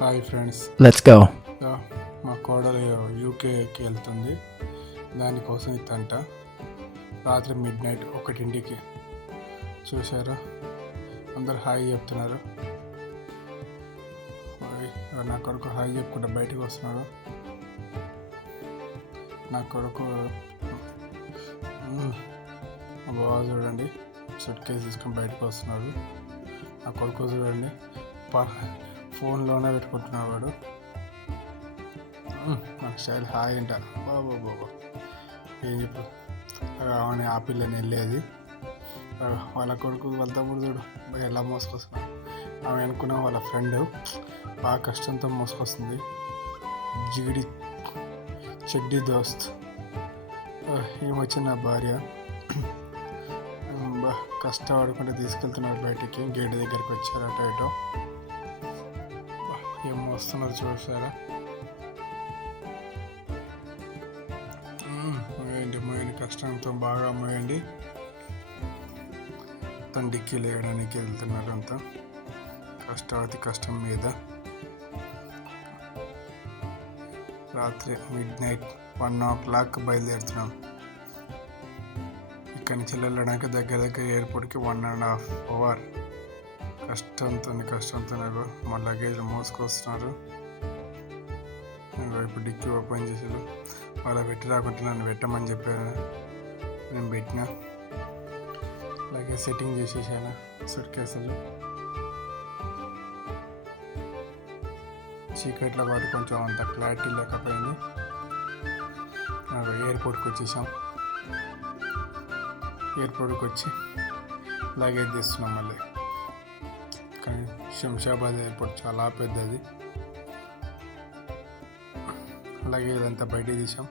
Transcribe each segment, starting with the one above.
Hi friends. Let's go. మా కోడలు యూకేకి వెళ్తుంది. దానికోసం ఇతంట రాత్రి మిడ్-నైట్ 1కి చూశారు. అందరు హాయ్ చెప్తున్నారు. నా కొడుకు హాయ్ చెప్పుకుంటూ బయటకు వస్తున్నాడు. నా కొడుకు బాగా చూడండి, సూట్ కేసు తీసుకొని బయటకు వస్తున్నాడు. నా కొడుకు చూడండి, ఫోన్లోనే పెట్టుకుంటున్నాడు వాడు. నా స్టైల్ హాయ్ అంట. బాబా ఏం చెప్పు, ఆమె ఆ పిల్లని వెళ్ళేది వాళ్ళ కొడుకు వాళ్ళ తమ్ముడు చూడు ఎలా మోసుకొస్తున్నాడు. ఆమె అనుకున్న వాళ్ళ ఫ్రెండ్ బాగా కష్టంతో మోసుకొస్తుంది. జిగిడి చెడ్డి దోస్త్ ఏమొచ్చింది నా భార్య. కష్టపడుకుంటే తీసుకెళ్తున్నారు బయటికి. గేట్ దగ్గరికి వచ్చారు. అటో ఇటో ఏం వస్తున్నారు చూసారా. మోయండి కష్టంతో బాగా మోయండి. డిక్కీ లేయడానికి వెళ్తున్నారు. అంతా కష్టావతి కష్టం మీద. రాత్రి మిడ్-నైట్ 1 o'clock బయలుదేరుతున్నాం. ఇక్కడి నుంచి వెళ్ళడానికి దగ్గర ఎయిర్పోర్ట్కి 1.5 hours. కష్టంతో మా లగేజ్ మోసుకొస్తున్నారు. ఇప్పుడు డిక్కీ ఓపెన్ చేసారు. వాళ్ళ పెట్టి రాకుంటే నన్ను పెట్టమని చెప్పాను. నేను పెట్టిన లగేజ్ సెట్టింగ్ చేసేసాను. సూట్ కేసులు చీకట్ల పాటు కొంచెం అంత క్లారిటీ లేకపోయింది. ఎయిర్పోర్ట్కి వచ్చేసాం. ఎయిర్పోర్ట్కి వచ్చి లగేజ్ తీస్తున్నాం మళ్ళీ. కానీ శంషాబాద్ ఎయిర్పోర్ట్ చాలా పెద్దది. లగేజ్ అంతా బయటికి తీసాం.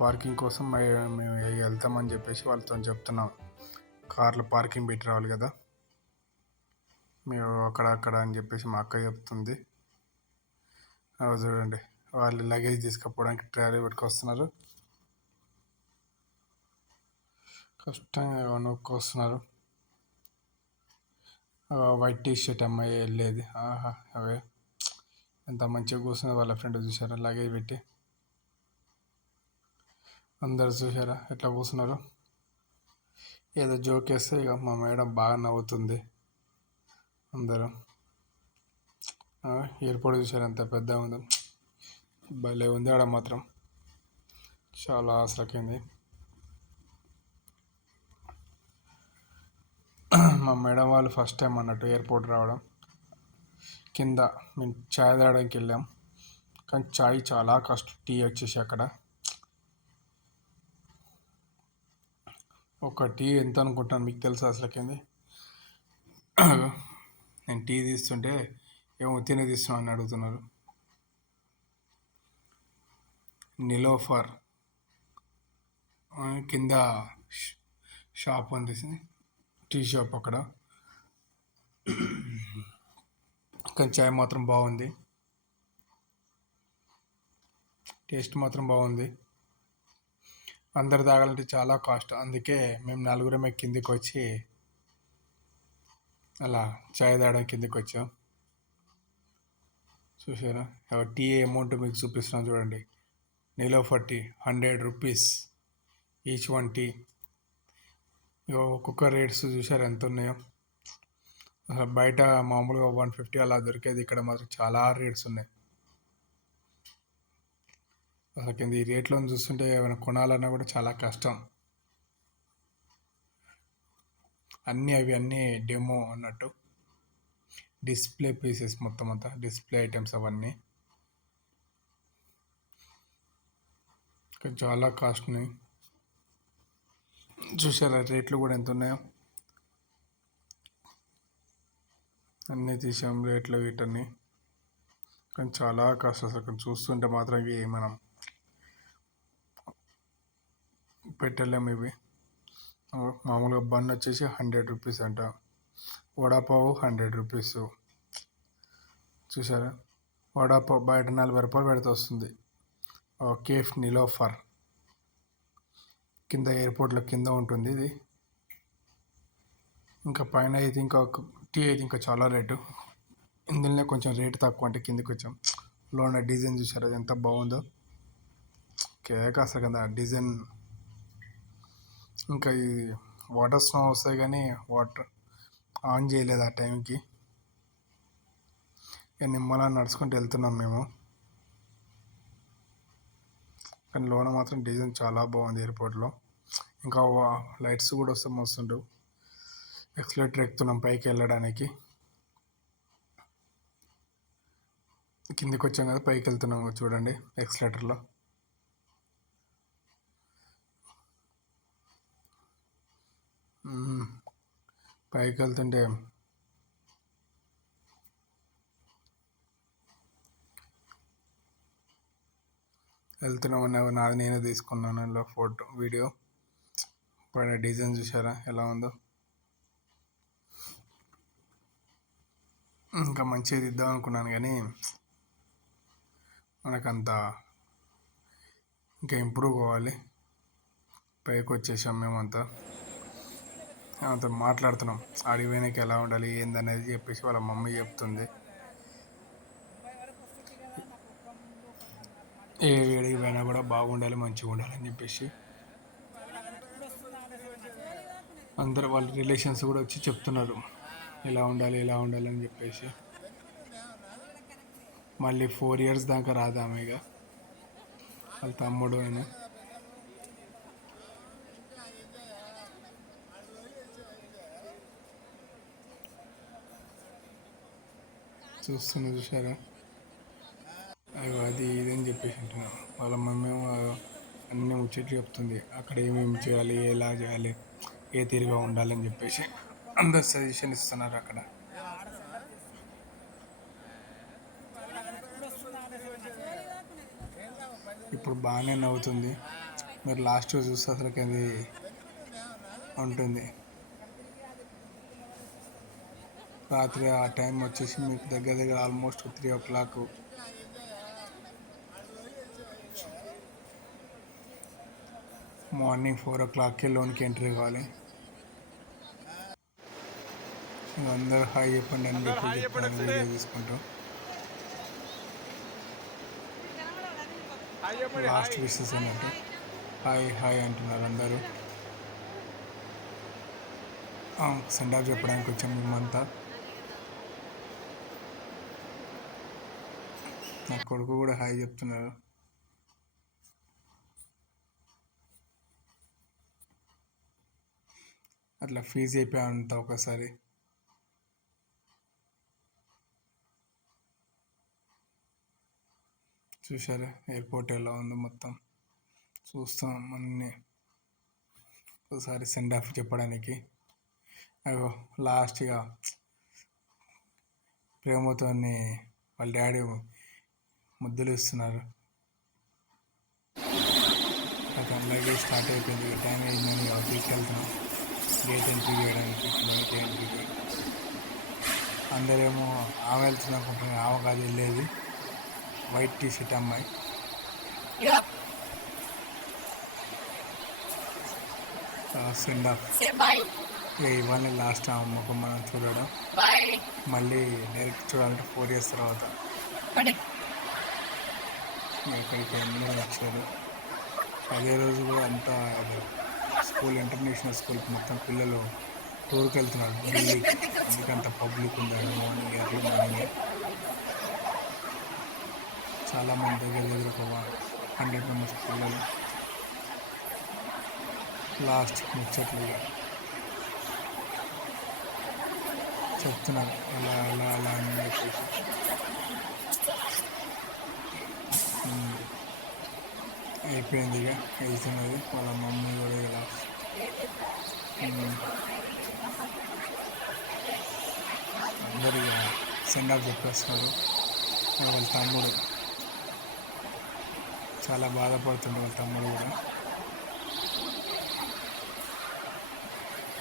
పార్కింగ్ కోసం మేము వెళ్తామని చెప్పేసి వాళ్ళతో చెప్తున్నాం. కార్లో పార్కింగ్ పెట్టి రావాలి కదా మేము అక్కడ అని చెప్పేసి మా అక్క చెప్తుంది. చూడండి, వాళ్ళు లగేజ్ తీసుకుపోవడానికి ట్రాలీ పెట్టుకొస్తున్నారు. కష్టంగా నొక్కొస్తున్నారు. వైట్ టీ-షర్ట్ అమ్మాయి వెళ్ళేది. అవే ఎంత మంచిగా కూర్చున్నది. వాళ్ళ ఫ్రెండ్ చూసారా లగేజ్ పెట్టి. అందరు చూసారా ఎట్లా కూర్చున్నారు. ఏదో జోక్ వేస్తే ఇక మా మేడం బాగా నవ్వుతుంది. అందరూ ఎయిర్పోర్ట్ చూసారు ఎంత పెద్దగా ఉందో. భలే ఉంది ఆడ మాత్రం. చాలా ఆసరకింది. మా మేడం వాళ్ళు ఫస్ట్ టైం అన్నట్టు ఎయిర్పోర్ట్ రావడం. కింద మేము చాయ్ తాగడానికి వెళ్ళాం. కానీ చాయ్ చాలా కష్టం. టీ వచ్చేసి అక్కడ ఒక టీ ఎంత అనుకుంటాను మీకు తెలుసా అసలుకింది. నేను టీ తీస్తుంటే ఏమో తీస్తున్నాను అని అడుగుతున్నారు. నిలోఫర్ కింద షాప్ ఉంది, టీ షాప్ అక్కడ. కానీ చాయ్ మాత్రం బాగుంది, టేస్ట్ మాత్రం బాగుంది. అందరు తాగాలంటే చాలా కాస్ట్. అందుకే మేము 4 కిందికి వచ్చి అలా చాయ్ తాగడం కిందికి వచ్చాం. చూసారా టీ అమౌంట్ మీకు చూపిస్తున్నాను చూడండి. Niloufer tea 100 rupees each one tea. ఒక్కొక్క రేట్స్ చూసారు ఎంత ఉన్నాయో. అసలు బయట మామూలుగా 150 అలా దొరికేది, ఇక్కడ మాత్రం చాలా రేట్స్ ఉన్నాయి. అసలు ఈ రేట్లో చూస్తుంటే ఏమైనా కొనాలన్నా కూడా చాలా కష్టం. అన్నీ డెమో అన్నట్టు, డిస్ప్లే పీసెస్ మొత్తం అంతా డిస్ప్లే ఐటమ్స్ అవన్నీ చాలా కాస్ట్ ఉన్నాయి. చూసారా రేట్లు కూడా ఎంత ఉన్నాయో. అన్నీ తీసాం రేట్లు వీటన్నీ. కానీ చాలా కాస్ట్. అసలు చూస్తుంటే మాత్రం ఇవి మనం పెట్టలేము. ఇవి మామూలుగా బన్ వచ్చేసి 100 rupees అంట. వడాపావు 100 rupees. చూసారా వడాపావు బయట 40 రూపాయలు పెడితే వస్తుంది. కేఫ్ నిలోఫర్ కింద ఎయిర్పోర్ట్లో కింద ఉంటుంది ఇది. ఇంకా పైన అయితే ఇంకా టీ అయితే ఇంకా చాలా రేటు. ఇందులోనే కొంచెం రేటు తక్కువ అంటే కిందికి వచ్చాం. లోన డిజైన్ చూసారు అది ఎంత బాగుందో, కేక అసలు కదా డిజైన్. ఇంకా ఈ వాటర్ స్నో వస్తాయి కానీ వాటర్ ఆన్ చేయలేదు ఆ టైంకి. నిమ్మలా నడుచుకుంటూ వెళ్తున్నాం మేము. కానీ లోన మాత్రం డిజైన్ చాలా బాగుంది ఎయిర్పోర్ట్లో. ఇంకా లైట్స్ కూడా వస్తే మస్తుండు. ఎక్స్లేటర్ ఎక్కుతున్నాం పైకి వెళ్ళడానికి. కిందికి వచ్చాం కదా పైకి వెళ్తున్నాం చూడండి ఎక్స్లేటర్లో. పైకి వెళ్తుంటే వెళ్తున్నామన్నా నాది నేనే తీసుకున్నాను ఇలా ఫోటో వీడియో. పైన డిజైన్ చూసారా ఎలా ఉందో. ఇంకా మంచిగా ఇద్దాం అనుకున్నాను కానీ మనకంత ఇంకా ఇంప్రూవ్ కావాలి. పైకి వచ్చేసాం మేమంతా మాట్లాడుతున్నాం ఆడికి పోయినాక ఎలా ఉండాలి ఏందనేది చెప్పేసి వాళ్ళ మమ్మీ చెప్తుంది. ఏ వేడికి పోయినా కూడా బాగుండాలి మంచిగా ఉండాలి అని చెప్పేసి అందరు వాళ్ళ రిలేషన్స్ కూడా వచ్చి చెప్తున్నారు ఎలా ఉండాలి అని చెప్పేసి. మళ్ళీ 4 years దాకా రాదామె ఇక వాళ్ళ తమ్ముడు అని చూసారా. అది ఇదని చెప్పేసి అంటున్నాను. వాళ్ళ మమ్మీ అన్ని ముచ్చట్లు చెప్తుంది అక్కడ ఏమేమి చేయాలి ఎలా చేయాలి ఏ తీరుగా ఉండాలని చెప్పేసి అందరు సజెషన్ ఇస్తున్నారు అక్కడ. ఇప్పుడు బాగానే నవ్వుతుంది. మీరు లాస్ట్ చూస్తే అసలుకి అది ఉంటుంది. రాత్రి ఆ టైం వచ్చేసి మీకు దగ్గర ఆల్మోస్ట్ 3 o'clock. మార్నింగ్ 4 o'clockకి లోన్కి ఎంట్రీ కావాలి. అందరూ హాయ్ చెప్పండి అని చెప్పి వీడియో తీసుకుంటాం. లాస్ట్ విషెస్ అన్నట్టు హాయ్ అంటున్నారు అందరూ. సెండ్ ఆఫ్ చెప్పడానికి వచ్చాం మేమంతా. నా కొడుకు కూడా హాయ్ చెప్తున్నారు. అట్లా ఫీజు అయిపోయానంత ఒకసారి. చూసారా ఎయిర్పోర్ట్ ఎలా ఉందో మొత్తం చూస్తాం అన్నీ. ఒకసారి సెండ్ ఆఫ్ చెప్పడానికి లాస్ట్గా ప్రేమతో వాళ్ళ డాడీ ముద్దులు ఇస్తున్నారు. అలాగే స్టార్ట్ అయిపోయింది. టైం అయిందని ఆఫీస్కి వెళ్తున్నాం గేట్ ఎంట్రీ చేయడానికి. బయట ఎంట్రీ అందరేమో ఆమె వెళ్తుంది అనుకుంటున్నాను. ఆమె కాదు వెళ్ళేది వైట్ టీషర్ట్ అమ్మాయి. సెండ్ ఆఫ్ ఇవన్నీ లాస్ట్ ముఖం మనం చూడడం. మళ్ళీ డైరెక్ట్ చూడాలంటే 4 years తర్వాత ఎక్కడికి అన్నీ వచ్చారు. అదే రోజు కూడా అంతా స్కూల్ ఇంటర్నేషనల్ స్కూల్కి మొత్తం పిల్లలు టూర్కి వెళ్తున్నారు ఢిల్లీకి. ఎందుకంత పబ్లిక్ ఉందండి ఎర్లీ మార్నింగ్. చాలామంది దగ్గర ఒక 100 members పిల్లలు. లాస్ట్ ముచ్చట్లు చెప్తున్నారు అలా అని చెప్పేసి. అయిపోయింది ఇక వెళ్తున్నది. వాళ్ళ మమ్మీ కూడా ఇలా అందరు ఇక సెండ్ ఆఫ్ చెప్పేస్తున్నారు. వాళ్ళ తమ్ముడు చాలా బాధపడుతుంది. వాళ్ళ తమ్ముడు కూడా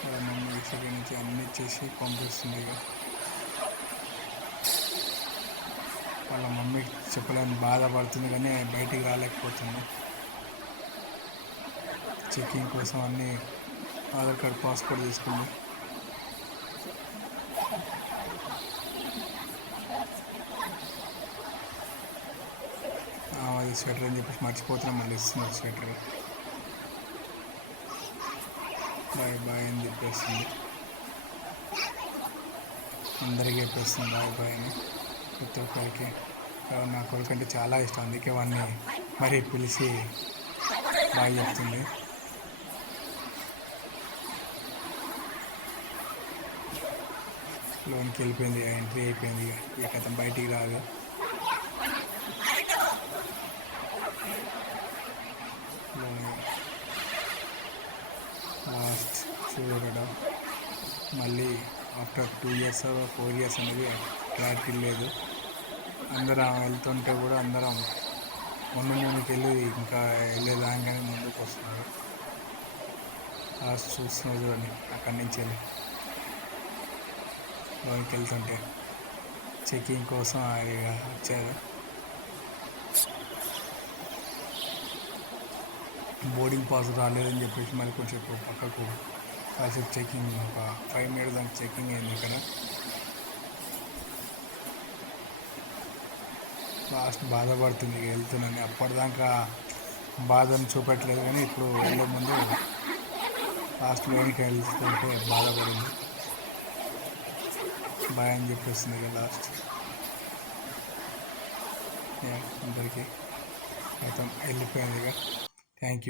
వాళ్ళ మమ్మీ ఇక్కడి నుంచి అన్ని ఇచ్చేసి పంపిస్తుంది. ఇక వాళ్ళ మమ్మీ చెప్పలేని బాధపడుతుంది కానీ బయటికి రాలేకపోతుంది. చెకింగ్ కోసం అన్నీ ఆధార్ కార్డ్ పాస్పోర్ట్ తీసుకుంది. స్వెటర్ అని చెప్పేసి మర్చిపోతున్నాం, మళ్ళీ ఇస్తున్నారు స్వెటర్. బాయ్ బాయ్ అని చెప్పేస్తుంది, అందరికీ చెప్పేస్తుంది బాయ్ బాయ్ అని. ప్రతి ఒక్కరికి నా కొడుకు అంటే చాలా ఇష్టం, అందుకే వాడిని మరీ పిలిచి బాయ్ చెప్తుంది. లోన్కి వెళ్ళిపోయింది, ఎంట్రీ అయిపోయింది. ఇక అతను బయటికి రాదు. లాస్ట్ చూడడం మళ్ళీ ఆఫ్టర్ 2 years or 4 years అనేది క్లారిటీ లేదు. అందరం వెళ్తుంటే కూడా అందరం ముందుకు వెళ్ళి ఇంకా వెళ్ళేదానికని ముందుకు వస్తున్నారు. లాస్ట్ చూస్తున్నారు చూడండి, అక్కడి నుంచి వెళ్ళి లోనికి వెళ్తుంటే చెకింగ్ కోసం వచ్చారు. బోర్డింగ్ పాస్ రాలేదని చెప్పేసి మళ్ళీ కొంచెం పక్కకు కాసేపు చెకింగ్, ఒక 5 minutes దానికి చెకింగ్ అయింది ఇక్కడ. లాస్ట్ బాధపడుతుంది వెళ్తున్నాను, అప్పటిదాకా బాధను చూపెట్టలేదు కానీ ఇప్పుడు వెళ్ళే ముందు లాస్ట్ లోనికి వెళ్తుంటే బాధపడింది. బాయ్ అని చెప్పేస్తుంది ఇక లాస్ట్ అందరికీ. మొత్తం వెళ్ళిపోయింది ఇక. Thank you.